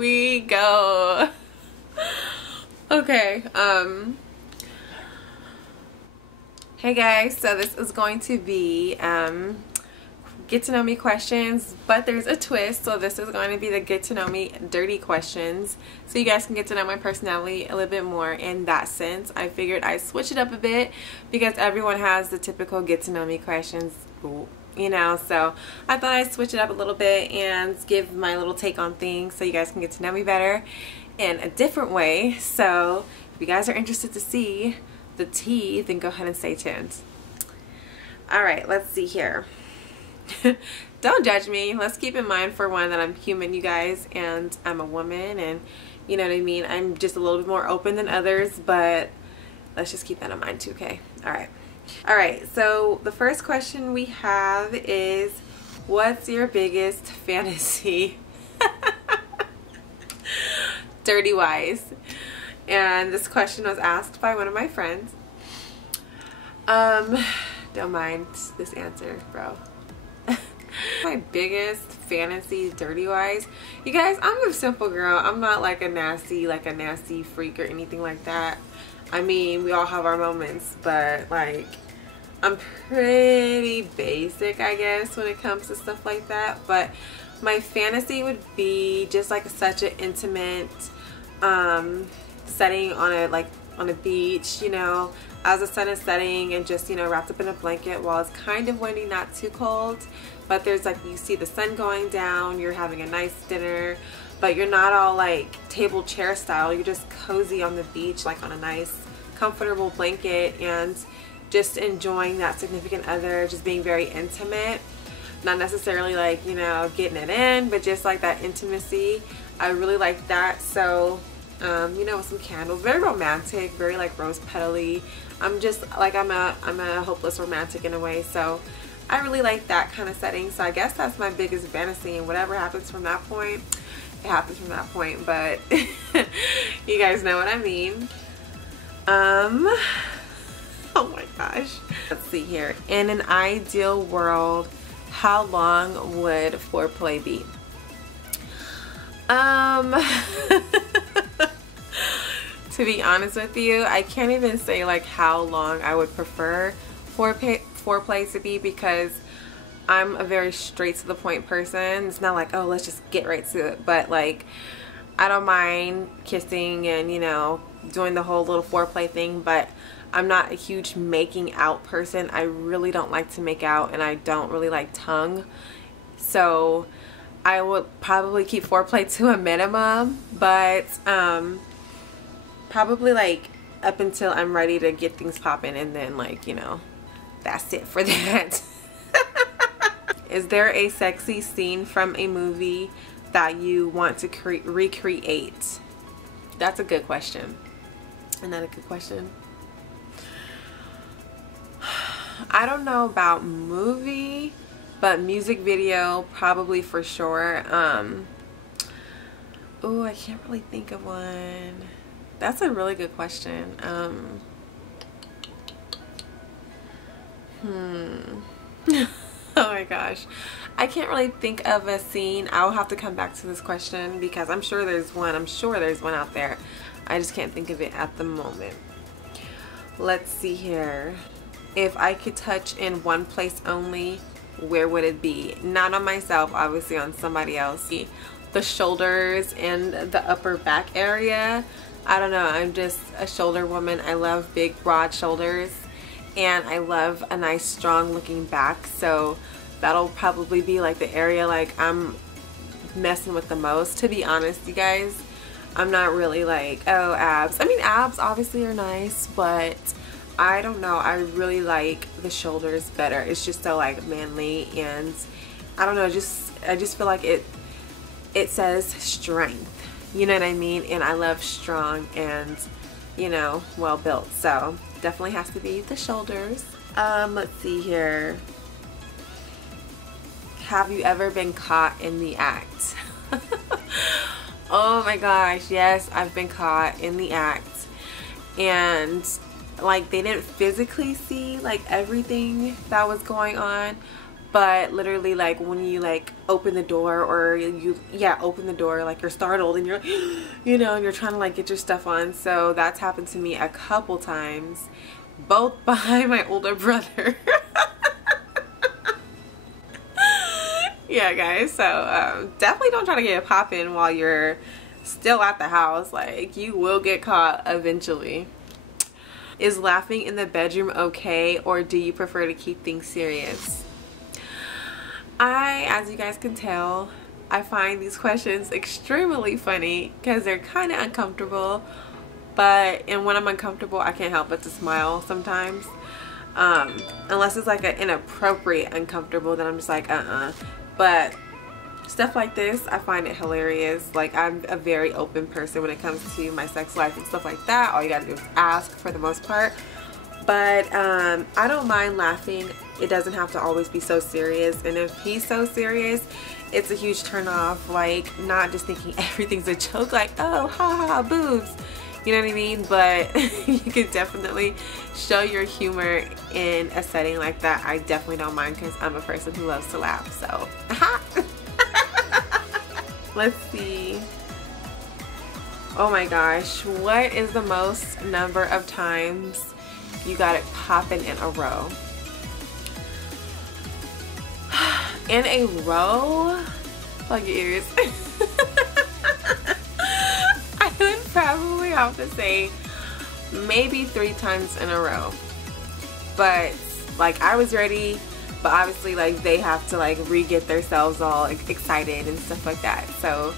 we go. Okay, hey guys, so this is going to be get to know me questions, but there's a twist. So this is going to be the get to know me dirty questions, so you guys can get to know my personality a little bit more. In that sense, I figured I'd switch it up a bit because everyone has the typical get to know me questions, you know, so I thought I'd switch it up a little bit and give my little take on things so you guys can get to know me better in a different way. So if you guys are interested to see the tea, then go ahead and stay tuned. Alright, let's see here. Don't judge me. Let's keep in mind, for one, that I'm human, you guys, and I'm a woman, and you know what I mean, I'm just a little bit more open than others, but let's just keep that in mind too, okay? Alright, so the first question we have is, what's your biggest fantasy dirty wise? And this question was asked by one of my friends. Don't mind this answer, bro. My biggest fantasy dirty wise, you guys, I'm a simple girl. I'm not like a nasty freak or anything like that. I mean, we all have our moments, but like, I'm pretty basic, I guess, when it comes to stuff like that. But my fantasy would be just like such an intimate setting on a beach, you know, as the sun is setting, and just, you know, wrapped up in a blanket while it's kind of windy, not too cold, but there's like, you see the sun going down, you're having a nice dinner, but you're not all like table chair style, you're just cozy on the beach, like on a nice comfortable blanket, and just enjoying that significant other, just being very intimate, not necessarily like, you know, getting it in, but just like that intimacy. I really like that. So you know, with some candles, very romantic, very like rose petally. I'm just like, I'm a hopeless romantic in a way, so I really like that kind of setting. So I guess that's my biggest fantasy, and whatever happens from that point, it happens from that point, but you guys know what I mean. Oh my gosh, let's see here. In an ideal world, how long would foreplay be? To be honest with you, I can't even say like how long I would prefer foreplay to be, because I'm a very straight to the point person. It's not like, oh, let's just get right to it, but like, I don't mind kissing and, you know, doing the whole little foreplay thing, but I'm not a huge making out person. I really don't like to make out, and I don't really like tongue, so I would probably keep foreplay to a minimum, but probably like up until I'm ready to get things popping, and then like, you know, that's it for that. Is there a sexy scene from a movie that you want to recreate? That's a good question. Isn't that a good question? I don't know about movie, but music video probably for sure. Oh, I can't really think of one. That's a really good question. Oh my gosh, I can't really think of a scene. I'll have to come back to this question because I'm sure there's one. I'm sure there's one out there. I just can't think of it at the moment. Let's see here. If I could touch in one place only, where would it be? Not on myself, obviously on somebody else. The shoulders and the upper back area. I don't know, I'm just a shoulder woman. I love big broad shoulders, and I love a nice strong looking back, so that'll probably be like the area like I'm messing with the most, to be honest, you guys. I'm not really like, oh, abs. I mean, abs obviously are nice, but I don't know, I really like the shoulders better. It's just so like manly, and I don't know, I just feel like it says strength, you know what I mean? And I love strong and, you know, well built, so definitely has to be the shoulders. Let's see here. Have you ever been caught in the act? Oh my gosh, yes, I've been caught in the act, and like, they didn't physically see like everything that was going on, But literally, like when you like open the door, or open the door, like you're startled and you're you know, and you're trying to like get your stuff on. So that's happened to me a couple times, both by my older brother. Yeah, guys, so definitely don't try to get it popping while you're still at the house. Like, you will get caught eventually. Is laughing in the bedroom okay, or do you prefer to keep things serious? As you guys can tell, I find these questions extremely funny because they're kind of uncomfortable, and when I'm uncomfortable, I can't help but to smile sometimes. Unless it's like an inappropriate uncomfortable, then I'm just like but stuff like this, I find it hilarious. Like, I'm a very open person when it comes to my sex life and stuff like that. All you gotta do is ask for the most part. But I don't mind laughing. It doesn't have to always be so serious. And if he's so serious, it's a huge turn off. Like, not just thinking everything's a joke, like, oh, ha ha, boobs. You know what I mean? But you can definitely show your humor in a setting like that. I definitely don't mind, because I'm a person who loves to laugh. So, let's see. Oh my gosh. What is the most number of times you got it popping in a row? In a row? Plug your ears. I would probably have to say maybe 3 times in a row. But like, I was ready, but obviously like they have to like re-get themselves all excited and stuff like that. So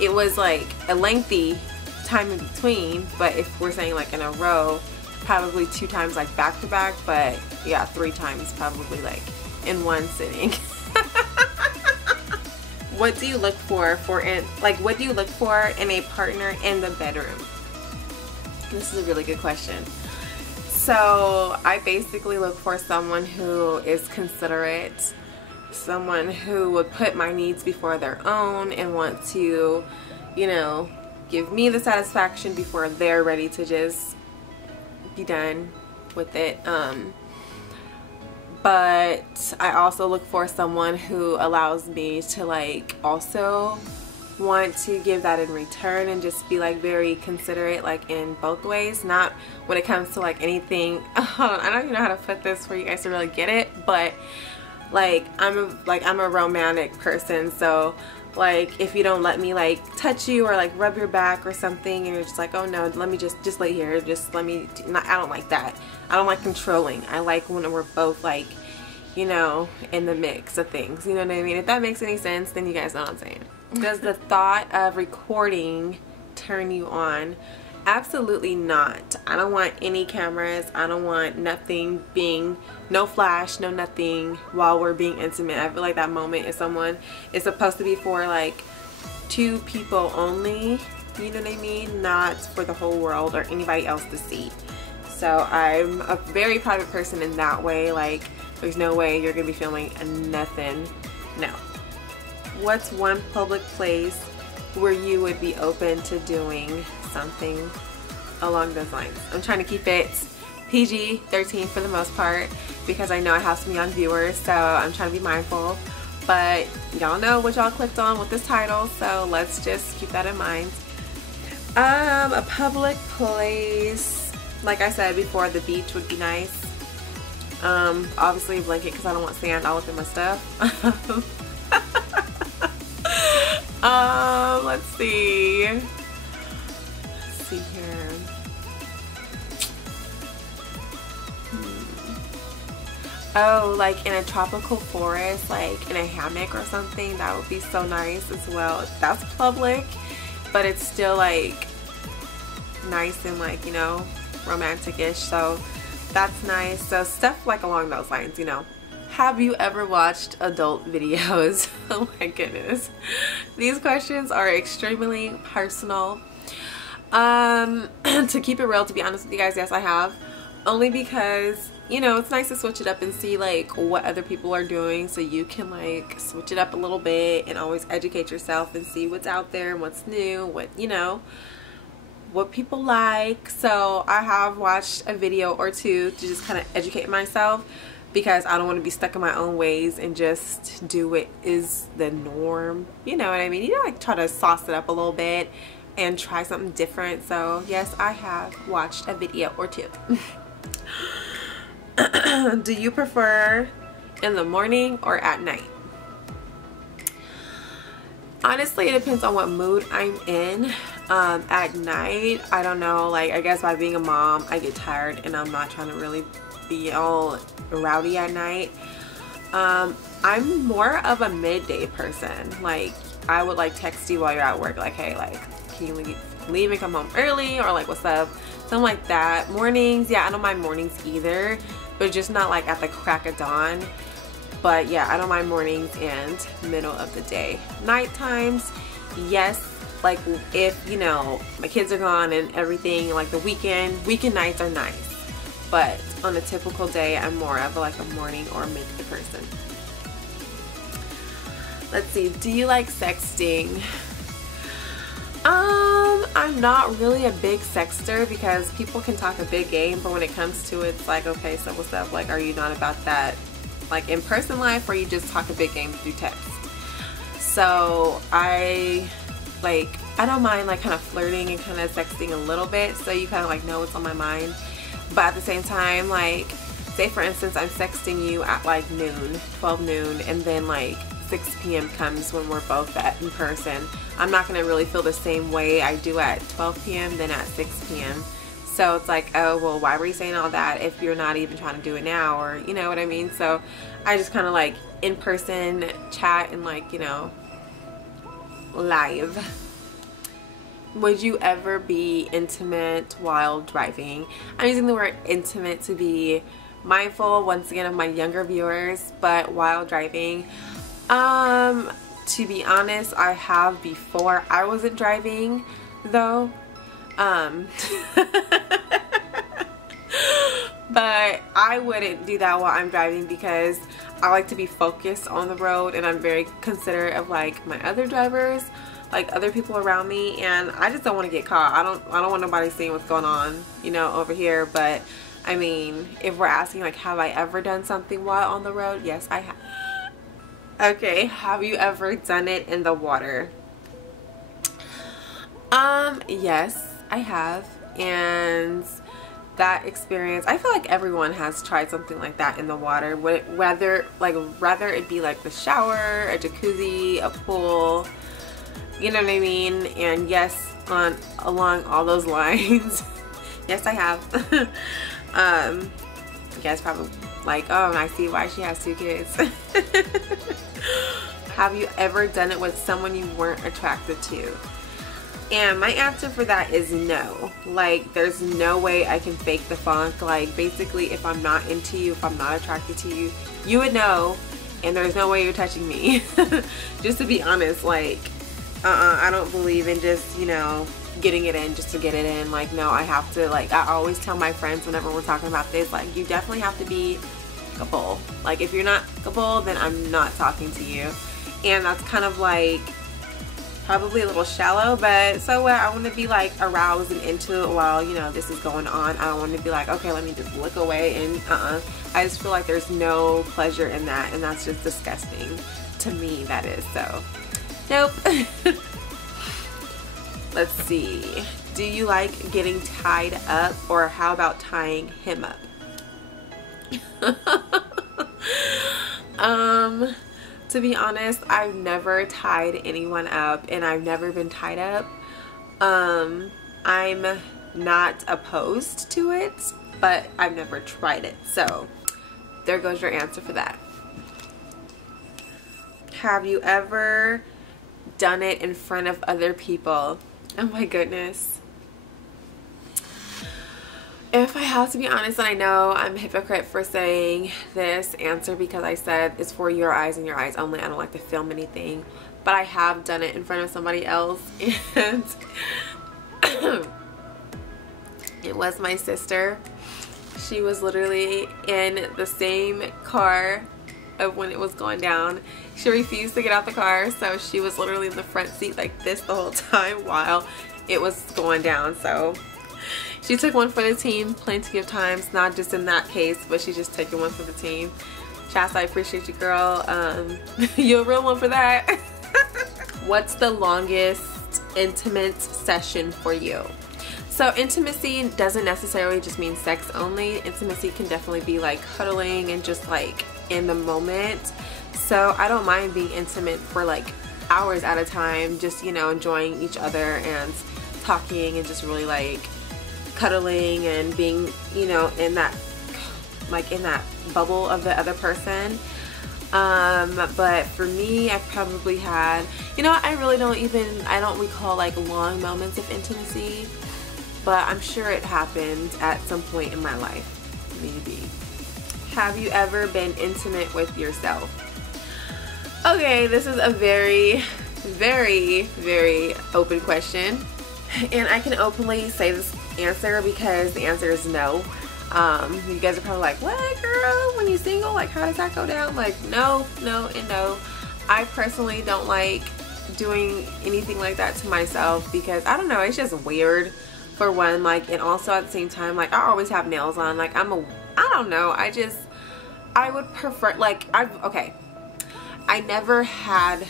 it was like a lengthy time in between, but if we're saying like in a row, probably 2 times like back to back, but yeah, 3 times probably like in one sitting. What do you look for what do you look for in a partner in the bedroom? This is a really good question. So I basically look for someone who is considerate, someone who would put my needs before their own and want to, you know, give me the satisfaction before they're ready to just be done with it. But I also look for someone who allows me to like also want to give that in return, and just be like very considerate, like in both ways. Not when it comes to like anything, I don't even know how to put this for you guys to really get it, but like I'm a romantic person. So like, if you don't let me like touch you or like rub your back or something, and you're just like, oh no, let me just lay here, just let me I don't like that. I don't like controlling. I like when we're both like, you know, in the mix of things, you know what I mean? If that makes any sense, then you guys know what I'm saying. Does the thought of recording turn you on? Absolutely not. I don't want any cameras. I don't want nothing being, no flash, no nothing while we're being intimate. I feel like that moment is supposed to be for like 2 people only, you know what I mean? Not for the whole world or anybody else to see. So I'm a very private person in that way. Like, there's no way you're gonna be filming nothing. No. What's one public place where you would be open to doing something along those lines? I'm trying to keep it PG-13 for the most part, because I know I have some young viewers, so I'm trying to be mindful. But y'all know what y'all clicked on with this title, so let's just keep that in mind. A public place, like I said before, the beach would be nice. Obviously a blanket, because I don't want sand all up in my stuff. Let's see. Let's see here. Oh, like in a tropical forest, like in a hammock or something. That would be so nice as well. That's public, but it's still like nice and like, you know, romantic-ish. So that's nice. So stuff like along those lines, you know. Have you ever watched adult videos? Oh my goodness. These questions are extremely personal. To keep it real, to be honest with you guys, yes, I have. Only because, you know, it's nice to switch it up and see like what other people are doing, so you can like switch it up a little bit and always educate yourself and see what's out there and what's new, what, you know, what people like. So I have watched a video or two to just kind of educate myself. because I don't want to be stuck in my own ways and just do what is the norm. You know what I mean? You know, like try to sauce it up a little bit and try something different. So yes, I have watched a video or two. Do you prefer in the morning or at night? Honestly, it depends on what mood I'm in. At night, I don't know, like I guess by being a mom I get tired and I'm not trying to really be all rowdy at night. I'm more of a midday person. Like I would like text you while you're at work, like hey, like can you leave and come home early, or like what's up, something like that. Mornings, yeah, I don't mind mornings either, but just not like at the crack of dawn. But yeah, I don't mind mornings and middle of the day. Night times, yes, like if you know my kids are gone and everything, like the weekend nights are nice. But on a typical day, I'm more of like a morning or midday person. Let's see, do you like sexting? I'm not really a big sexter because people can talk a big game, but when it comes to it, it's like, okay, so what's up? Like, are you not about that like in person life, or you just talk a big game through text? So I don't mind like kind of flirting and kind of sexting a little bit, so you kind of like know what's on my mind. But at the same time, like say for instance I'm sexting you at like noon, 12 noon, and then like 6 p.m. comes when we're both in person. I'm not going to really feel the same way I do at 12 p.m. than at 6 p.m. So it's like, oh well, why were you saying all that if you're not even trying to do it now, or you know what I mean? So I just kind of like in person chat and like, you know, live. Would you ever be intimate while driving? I'm using the word intimate to be mindful once again of my younger viewers, but while driving, to be honest, I have before. I wasn't driving though, but I wouldn't do that while I'm driving because I like to be focused on the road, and I'm very considerate of like my other drivers, like other people around me, and I just don't want to get caught. I don't want nobody seeing what's going on, you know, over here. But I mean, if we're asking like have I ever done something while on the road, yes I have. Okay, have you ever done it in the water? Yes, I have, and that experience, I feel like everyone has tried something like that in the water, whether it be like the shower, a jacuzzi, a pool, you know what I mean? And yes, along all those lines, yes I have. You guys probably like, oh, I see why she has 2 kids. Have you ever done it with someone you weren't attracted to? And my answer for that is no. Like, there's no way I can fake the funk. Like, basically, if I'm not into you, if I'm not attracted to you, you would know, and there's no way you're touching me. Just to be honest, like, I don't believe in just, you know, getting it in just to get it in. Like, no, I have to, like, I always tell my friends whenever we're talking about this, like, you definitely have to be couple. Like, if you're not couple, then I'm not talking to you. And that's kind of like probably a little shallow, but so what? I want to be like aroused and into it while, you know, this is going on. I don't want to be like, okay, let me just look away, and I just feel like there's no pleasure in that, and that's just disgusting to me, that is. So nope. Let's see, do you like getting tied up, or how about tying him up? To be honest, I've never tied anyone up, and I've never been tied up. I'm not opposed to it, but I've never tried it. So there goes your answer for that. Have you ever done it in front of other people? Oh my goodness. If I have to be honest, and I know I'm a hypocrite for saying this answer because I said it's for your eyes and your eyes only, I don't like to film anything, but I have done it in front of somebody else, and it was my sister. She was literally in the same car of when it was going down. She refused to get out the car, so she was literally in the front seat like this the whole time while it was going down. So She took one for the team plenty of times, not just in that case, but she's just taking one for the team. Chas, I appreciate you, girl. You're a real one for that. What's the longest intimate session for you? So intimacy doesn't necessarily just mean sex only. Intimacy can definitely be like cuddling and just like in the moment. So I don't mind being intimate for like hours at a time, just, you know, enjoying each other and talking and just really like cuddling and being, you know, in that bubble of the other person. But for me, I've probably had, you know, I don't recall like long moments of intimacy, but I'm sure it happened at some point in my life, maybe. Have you ever been intimate with yourself? Okay, this is a very, very, very open question, and I can openly say this answer because the answer is no. You guys are probably like, what, girl, when you single, like, how does that go down? Like, no, no, and no. I personally don't like doing anything like that to myself because, I don't know, it's just weird, for one, like, and also at the same time, like, I always have nails on, like, I don't know, I would prefer, like, I never had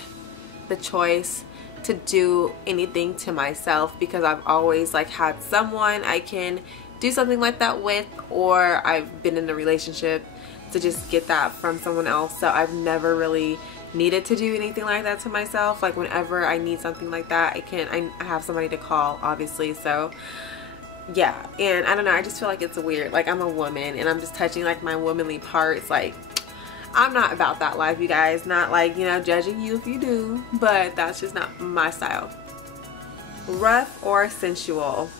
the choice to do anything to myself because I've always like had someone I can do something like that with, or I've been in a relationship to just get that from someone else. So I've never really needed to do anything like that to myself. Like whenever I need something like that, I have somebody to call, obviously. So yeah, and I don't know, I just feel like it's weird. Like I'm a woman and I'm just touching like my womanly parts. Like I'm not about that life, you guys. Not like, you know, judging you if you do, but that's just not my style. Rough or sensual?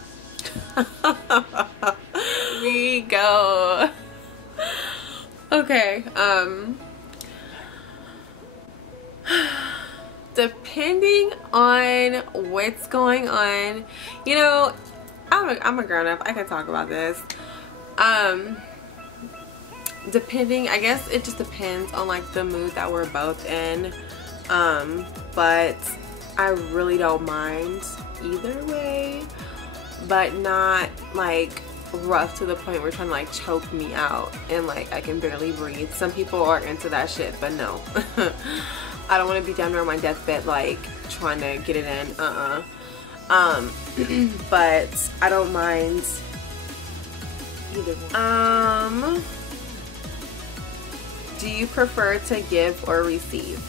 We go. Okay, depending on what's going on, you know, I'm a grown-up, I can talk about this. Depending, I guess it just depends on like the mood that we're both in, but I really don't mind either way, but not like rough to the point where you're trying to like choke me out and like I can barely breathe. Some people are into that shit, but no. I don't want to be down there on my deathbed like trying to get it in, but I don't mind either one. Do you prefer to give or receive?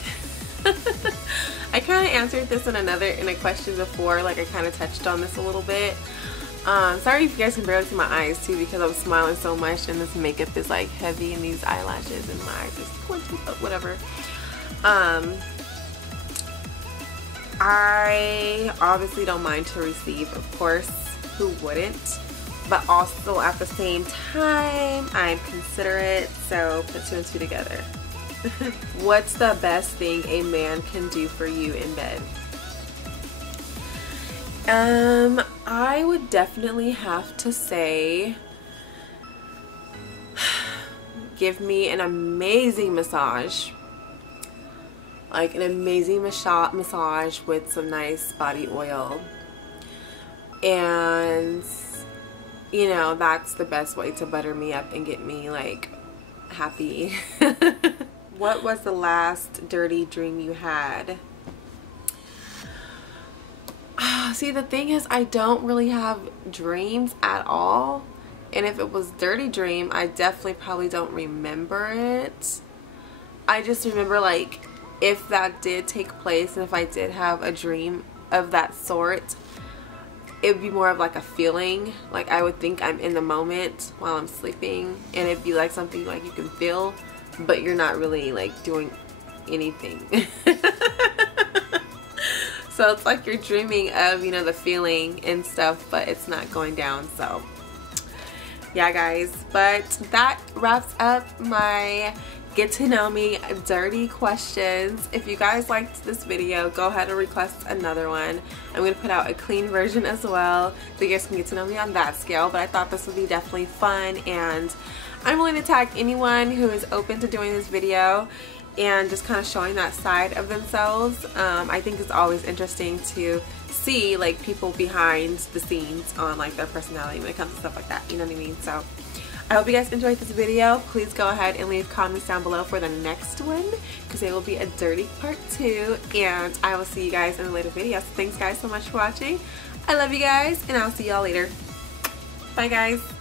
I kind of answered this in a question before, like I kind of touched on this a little bit. Sorry if you guys can barely see my eyes too because I'm smiling so much and this makeup is like heavy and these eyelashes and my eyes are squinty, but whatever. I obviously don't mind to receive, of course, who wouldn't? But also at the same time, I'm considerate, so put two and two together. What's the best thing a man can do for you in bed? I would definitely have to say, give me an amazing massage. Like an amazing massage with some nice body oil. And you know, that's the best way to butter me up and get me like happy. What was the last dirty dream you had? See, the thing is, I don't really have dreams at all, and if it was dirty dream, I definitely probably don't remember it. I just remember like if that did take place and if I did have a dream of that sort, it would be more of like a feeling. Like I would think I'm in the moment while I'm sleeping, and it'd be like something like you can feel, but you're not really like doing anything. So it's like you're dreaming of, you know, the feeling and stuff, but it's not going down. So yeah, guys, but that wraps up my get to know me dirty questions. If you guys liked this video, go ahead and request another one. I'm going to put out a clean version as well so you guys can get to know me on that scale, but I thought this would be definitely fun, and I'm willing to tag anyone who is open to doing this video and just kind of showing that side of themselves. I think it's always interesting to see like people behind the scenes on like their personality when it comes to stuff like that, you know what I mean? So I hope you guys enjoyed this video. Please go ahead and leave comments down below for the next one, because it will be a dirty part 2, and I will see you guys in a later video. So thanks guys so much for watching. I love you guys, and I'll see y'all later. Bye guys.